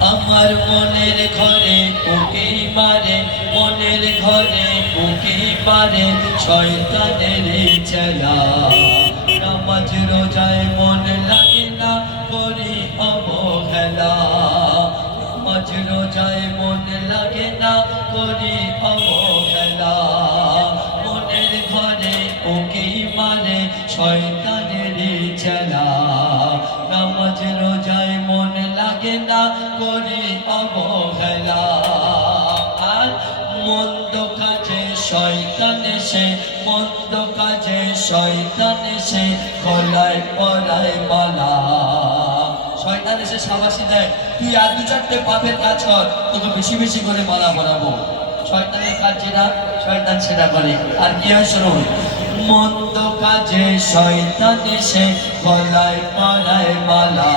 আমার মনের ঘরে উকি মারে, মনের ঘরে উকি মারে শয়তানের চেলা। নামাজ রোজায় মন লাগে না, করি অবহেলা। নামাজ রোজায় মন লাগে না, করি অবহেলা। মনের ঘরে উকি মারে শয়তানের চেলা। নামাজ রোজায় মন লাগে না, করি অবহেলা। আর মন্দ কাজে শয়তান এসে, মন্দ কাজে শয়তান এসে গলায় পরায় মালা। শয়তান এসে শাবাশি দেয়, তুই আর দু চারটে পাপের কাজ কর, তোকে বেশি বেশি করে মালা পরাবো। শয়তানের কাজ যেটা শয়তান সেটা করে। আর কি হয় শুনুন, মন্দ কাজে শয়তান এসে গলায় পরায় মালা।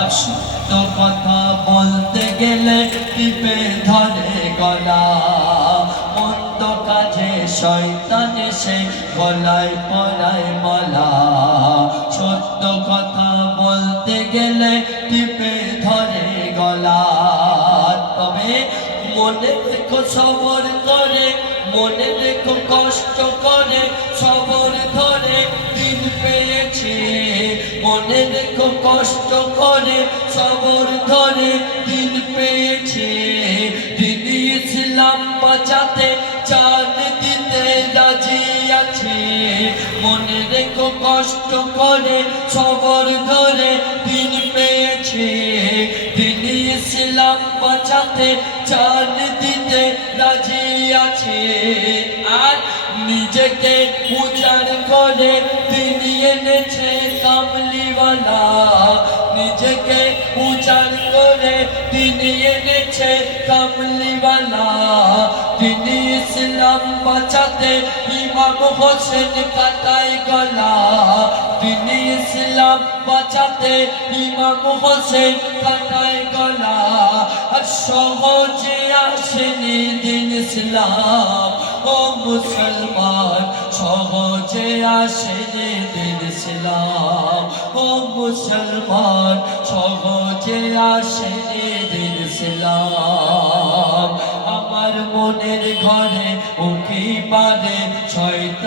আর সত্য কথা বলতে গেলে টিপে ধরে গলা। মন্দ কাজে শয়তান এসে গলায় পরায় মালা। সত্য কথা বলতে গেলে টিপে ধরে গলা। তবে মনে দেখো সবর করে, মনে দেখো কষ্ট করে সবর ধরে দিন পেয়েছে। মনে দেখো কষ্ট করে সবর ধরে দিন পেয়েছে। দিন ইসলাম বাঁচাতে জান দিতে রাজি আছে। মনে দেখো কষ্ট করে সবর ধরে দিন পেয়েছে। দিন ইসলাম বাঁচাতে জান দিতে রাজি আছে। আর নিজেকে উজাড় করে তিনি এনেছে কামলিওয়ালা। নিজেকে উজাড় করে তিনি এনেছে কামলিওয়ালা। তিনি ইসলাম বাঁচাতে ইমাম হোসেন কাটায় গলা। তিনি ইসলাম বাঁচাতে ইমাম হোসেন কাটায় গলা। আর সহজে আসেনি দিন ইসলাম, ও মুসলমান সহজে আসেনি দিন ইসলাম। ও মুসলমান সহজে আসেনি দিন ইসলাম। আমার মনের ঘরে উকি মারে শয়তান।